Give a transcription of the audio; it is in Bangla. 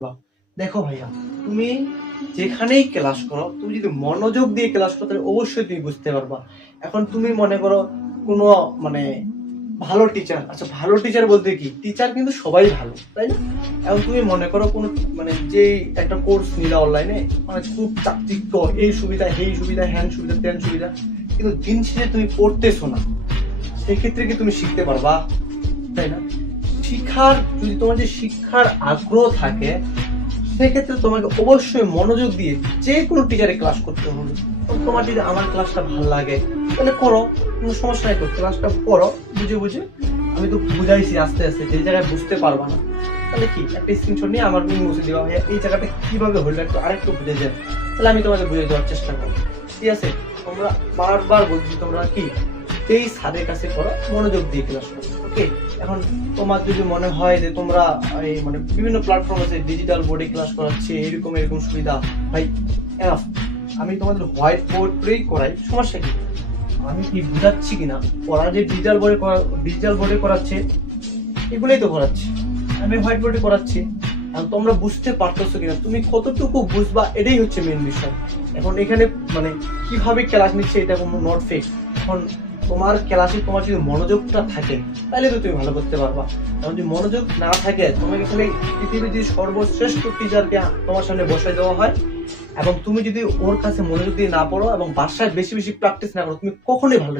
বাহ! দেখো ভাইয়া, তুমি যেখানেই ক্লাস করো, তুমি যদি মনোযোগ দিয়ে ক্লাস করো তাহলে অবশ্যই তুমি বুঝতে পারবা। এখন তুমি মনে করো কোনো মানে ভালো টিচার, আচ্ছা ভালো টিচার বলতে কি? টিচার কিন্তু সবাই ভালো, তাই না? এখন তুমি মনে করো কোনো মানে যেই একটা কোর্স নিলা অনলাইনে, মানে খুব চাকচিক্য, এই সুবিধা, সেই সুবিধা, হ্যান সুবিধা, ত্যান সুবিধা। কিন্তু দিন শেষে তুমি পড়তেছো না। সেক্ষেত্রে কি তুমি শিখতে পারবা? তাই না? যদি তোমার যে শিক্ষার আগ্রহ থাকে সেক্ষেত্রে তোমাকে অবশ্যই মনোযোগ দিয়ে যে কোনো টিচারে ক্লাস করতে হবে। তোমার যদি আমার ক্লাসটা ভালো লাগে তাহলে করো, কোনো সমস্যা নাই, তো ক্লাসটা করো বুঝে বুঝে। আমি তো বুঝাইছি আস্তে আস্তে, যে জায়গায় বুঝতে পারবা না তাহলে কি একটা স্ক্রিনশট নিয়ে আমার মুছে দিবা, ভাইয়া এই জায়গাটা কিভাবে হলো একটু আরেকটু বুঝে যায়, তাহলে আমি তোমাকে বুঝে দেওয়ার চেষ্টা করবো। ঠিক আছে? তোমরা বারবার বলছি তোমরা কি এই স্যারের কাছে করো, মনোযোগ দিয়ে ক্লাস করো। ওকে? এখন তোমার যদি মনে হয় যে তোমরা এই মানে বিভিন্ন প্ল্যাটফর্ম আছে, ডিজিটাল বোর্ডে ক্লাস করাচ্ছে, এরকম এরকম সুবিধা, ভাই এনাফ। আমি তোমাদের হোয়াইট বোর্ড প্লেই করাই, সমস্যা কি? আমি কি বুঝাচ্ছি কিনা, ওরা যে ডিজিটাল বোর্ডে করাচ্ছে এগুলোই তো করাচ্ছি, আমি হোয়াইট বোর্ডে করাচ্ছি। এখন তোমরা বুঝতে পারতেছো কিনা, তুমি কতটুকু বুঝবা, এটাই হচ্ছে মেন বিষয়। এখন এখানে মানে কিভাবে ক্লাস নিচ্ছে এটা কোনো নট ফেক। এখন তোমার ক্লাসে তোমার যদি মনোযোগটা থাকে তাহলে তো তুমি ভালো করতে পারবা। এখন যদি মনোযোগ না থাকে, তোমাকে খালি পৃথিবীর যে সর্বশ্রেষ্ঠ টিচারকে তোমার সামনে বসায় দেওয়া হয়, এবং তুমি যদি ওর কাছে মনোযোগ দিয়ে না পড়ো এবং বাসায় বেশি বেশি প্র্যাকটিস না করো, তুমি কখনোই ভালো